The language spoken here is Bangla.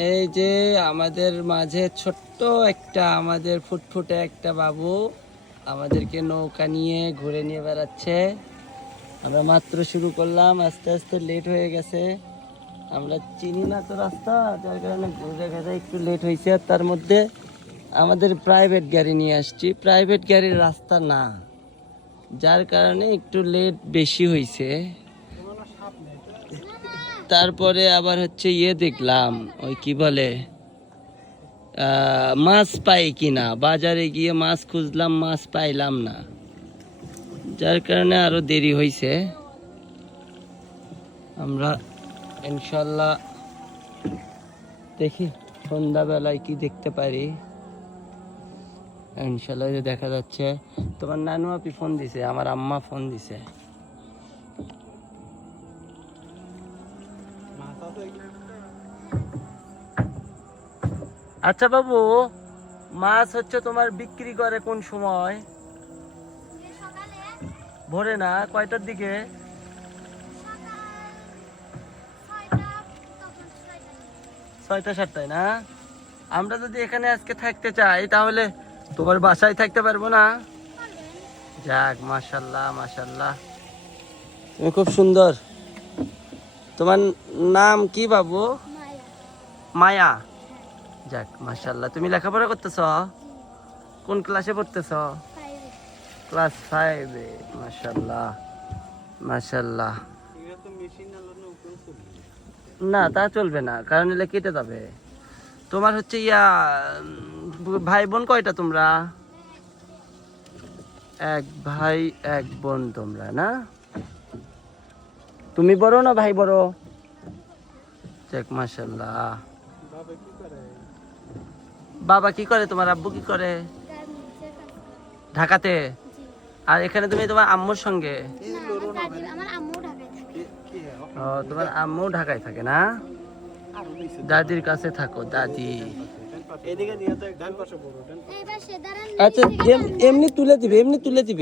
এই যে আমাদের মাঝে ছোট্ট একটা আমাদের ফুটফুটে একটা বাবু আমাদেরকে নৌকা নিয়ে ঘুরে নিয়ে বেড়াচ্ছে। আমরা মাত্র শুরু করলাম, আস্তে আস্তে লেট হয়ে গেছে। আমরা চিনি না তো রাস্তা, যার কারণে ঘুরে ঘুরে একটু লেট হয়েছে। আর তার মধ্যে আমাদের প্রাইভেট গাড়ি নিয়ে আসছি, প্রাইভেট গাড়ির রাস্তা না, যার কারণে একটু লেট বেশি হয়েছে। তারপরে আবার হচ্ছে দেখলাম ওই কি বলে মাছ পাই কিনা, বাজারে গিয়ে মাছ খুঁজলাম, মাছ পাইলাম না, যার কারণে আরো দেরি হয়েছে। আমরা ইনশাল্লাহ দেখি সন্ধ্যাবেলায় কি দেখতে পারি। ইনশাল্লাহ যে দেখা যাচ্ছে। তোমার নানু আপি ফোন দিছে, আমার আম্মা ফোন দিছে। আচ্ছা বাবু, মাছ হচ্ছে তোমার বিক্রি করে কোন সময়? ভোরে না, কয়টার দিকে? 6টা 7টায় না? আমরা যদি এখানে আজকে থাকতে চাই তাহলে তোমার বাসায় থাকতে পারবো না? যাক, মাশাল্লাহ মাশাল্লাহ, তুমি খুব সুন্দর। তোমার নাম কি বাবু? মায়া। যাক মাশাল্লাহ, তুমি লেখাপড়া করতেছ? কোন ক্লাসে পড়তেছ? ক্লাস 5-এ। মাশাল্লাহ মাশাল্লাহ। না, তা চলবে না, কারণ এলে কেটে যাবে। তোমার হচ্ছে ভাই বোন কয়টা তোমরা? এক ভাই এক বোন তোমরা না? তুমি বড় না ভাই বড়? যাক মাশাল্লাহ। বাবা কি করে? তোমার আব্বু কি করে? ঢাকাতে? আর এখানে তুমি তোমার আম্মুর সঙ্গে? ও, তোমার আম্মু ঢাকায় থাকে না? দাদির কাছে থাকো, দাদি। আচ্ছা, এমনি তুলে দিবে, এমনি তুলে দিবে।